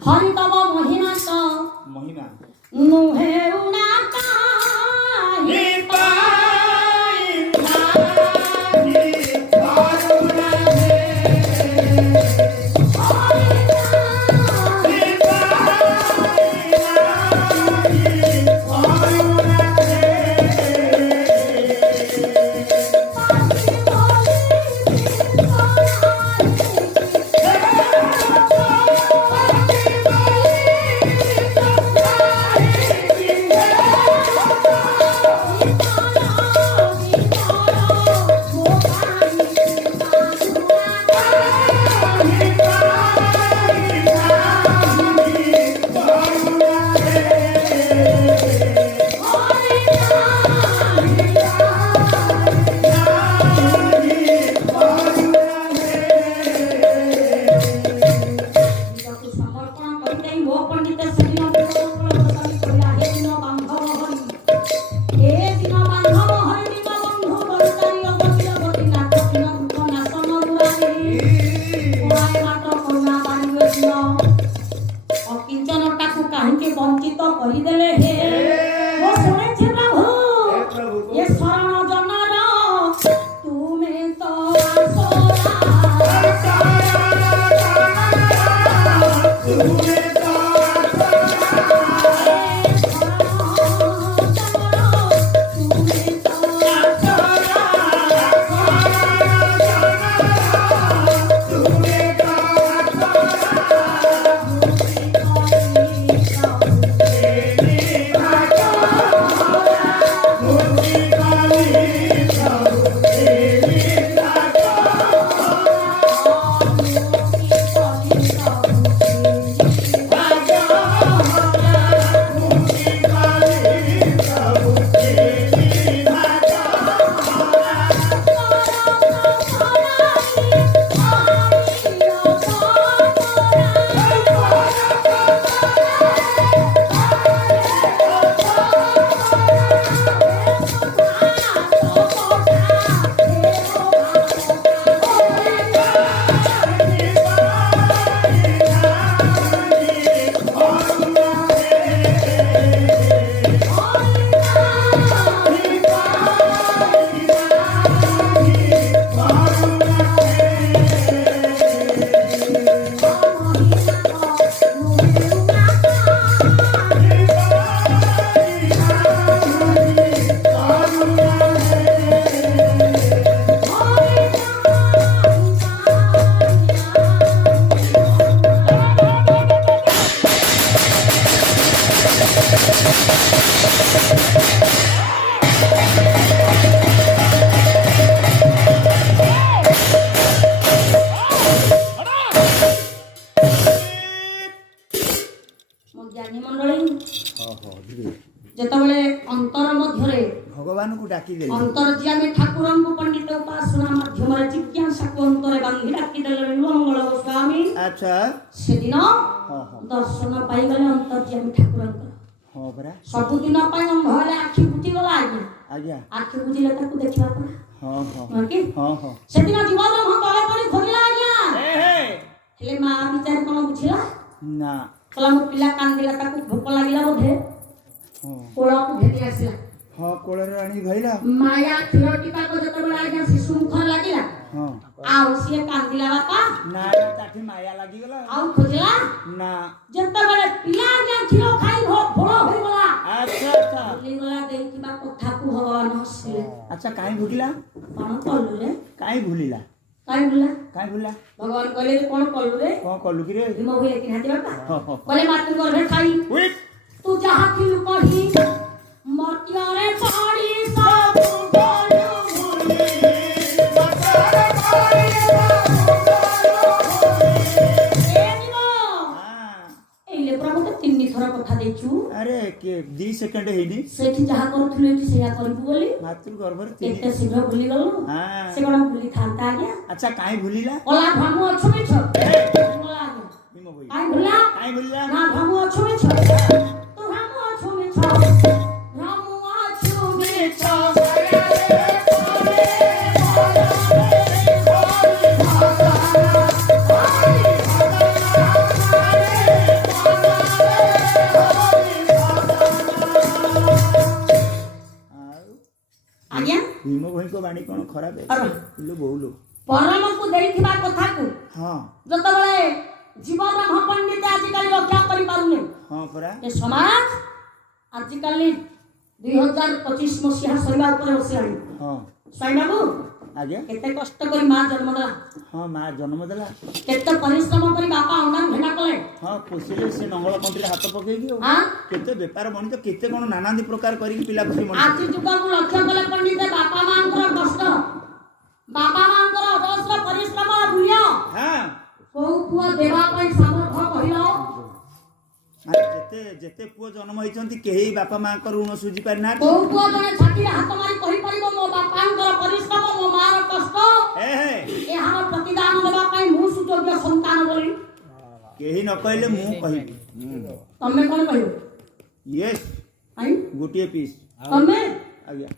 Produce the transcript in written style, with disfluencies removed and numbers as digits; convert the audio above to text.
हरि तब महिमा तो महिमा नुहे उना वंचित करदेले हे वो सुने प्रभु ये शरण जनर तुम्हें तो जेतबले अंतर मध्यरे भगवान को डाकी दे अंतर्ज्यामी ठाकुर को पंडित उपासना माध्यम रे जिज्ञासा को अंतरे बांधी डाकी देले मंगल गोस्वामी। अच्छा से दिन दर्शन पाई गले अंतर्ज्यामी ठाकुर हां बरा सब दिन पाई अंधले आखि बुझी गला आज्ञा आखि बुझिले ताको देखिबा पड़ा हां हां हां से दिन जीवन हम तळे पड़ी खोजिला आज्ञा हेले मा विचार कोन बुझिला ना कला मो पिला कांदिला ताको भूख लागिला बोधे कोला को भेटी आसिला हां कोलर आनी भइला माया थिरोटी पाको जतबेला आज्ञा शिशु मुख लागिला हां आउ सिए कांदिला बापा ना ताठी माया लागी गला आउ खोजला ना जतबेले पिला आज्ञा थिरो खाई भोळो होई गला अच्छा अच्छा बोली गला देखिबा कथा को भगवान हसिले अच्छा काई भुलिला कोन कलु रे काई भुलिला काई भुला भगवान कहले कोन कलु रे कोन कलु कि रे हिम होई कि हाथी बापा बोले मातु घर खाई उठ तू जहाँ की कही मटिया रे पहाड़ी सब प्रभु के 3 थर कथा देचु अरे के 2 सेकंड हेनी सेठी जहाँ करूथुले एठी सेया करबु बोली मातृ गर्भ एते शीघ्र भूली गलु हां से कोन भूली थांता आज्ञा अच्छा काई भूलिला ओला भ्रम अछु मिछ बोला काई भूला काई भूलिला ना भ्रम अछु मिछ तो भ्रम अछु मिछ भ्रम भीम भाई को बाणी कौन खराब है अरे। इलो बोलो परमକୁ ଦେଇଥିବା କଥାକୁ हाँ ଯେତେବେଳେ ଜୀବ ବ୍ରହ୍ମ ପଣ୍ଡିତ ଆଜିକାଲି ରକ୍ଷା କରିପାରୁନି हाँ परा ଏ ସମାଜ ଆଜିକାଲି 2025 ମସିହା ସରିବା ଉପରେ ବସିଲାଣି हाँ ସ୍ୱାଇଁ ବାବୁ आज्ञा କେତେ କଷ୍ଟ କରି ମା ଜନ୍ମ ଦେଲା हाँ माँ जन्म देला କେତେ ପରିଶ୍ରମ କରି ବାପା ଅଣ୍ଡା ଭେଣ୍ଡା କଲେ हाँ पोषिले से नंगल कंट्री हाथ पकेगी हाँ केते बेपार बनी तो केते कोन नानादी प्रकार करी पिला पुसी मन ଆଜି ଯୁଗକୁ ଲକ୍ଷ୍ୟ କଲେ ପଣ୍ଡିତ ବାପା ମାଙ୍କର କଷ୍ଟ ବାପା ମାଙ୍କର ଅଜସ୍ର ପରିଶ୍ରମର ମୂଲ୍ୟ हाँ କୋଉ ପୁଅ ଦେବା ପାଇଁ ସାମର୍ଥ୍ୟ କହିଲ जेते जेते पुओ जन्म होइछंती केही बापा मां कर ऋण सुझी पारि ना କୋଉ ପୁଅ ଜଣେ ଛାତିରେ ହାତ ମାରି କହିପାରିବ ମୋ ବାପାଙ୍କର ପରିଶ୍ରମ ମୋ ମାର କଷ୍ଟ हे हे ଏହାର ପ୍ରତିଦାନ ଦେବା ପାଇଁ ମୁଁ ସୁଯୋଗ୍ୟ ସନ୍ତାନ ବୋଲି केही न कहले मु कहि ତମେ କଣ କହିବ यस ଆଇଁ गोटिए पीस ତମେ आज्ञा